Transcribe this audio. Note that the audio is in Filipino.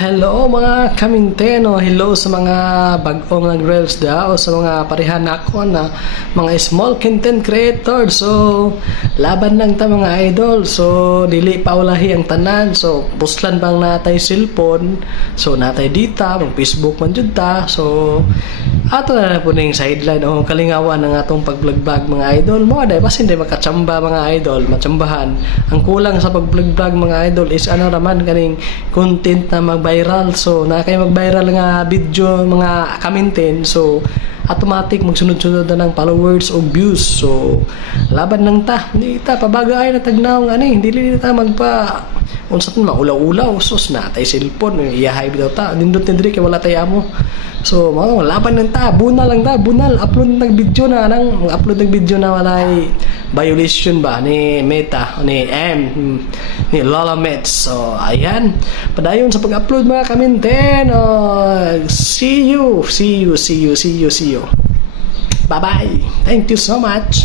Hello mga kaminteno, hello sa mga bagong nag-reels da o sa mga parehan ako na mga small content creator. So, laban lang ta mga idol. So, dili pa ulahi ang tanan. So, puslan bang natay cellphone. So, natay dita, mag Facebook man jud ta. So, ato na po ning sideline o kalingawan ng atong pag-vlog mga idol. Mo day basta hindi makatsamba mga idol, matsambahan. Ang kulang sa pag-vlog mga idol is ano raman kaning content na mag-viral. So, na kay mag-viral nga video mga kaminten. So, automatic magsunod-sunod na ng followers o views. So, laban lang ta. Hindi ta pabagay na tagnaw nga ni. Hindi ta magpa unsa tun maulaw-ulaw sus na tay cellphone iyahay bitaw ta. Nindot ni diri kay wala tay amo. So, mga laban lang ta, bunal lang ta, bunal, upload ng video na, upload ng video na walay violation ba ni Meta, ni ni Lola Mets. So, ayan, padayon sa pag-upload mga kaminten. See you. Bye-bye. Thank you so much.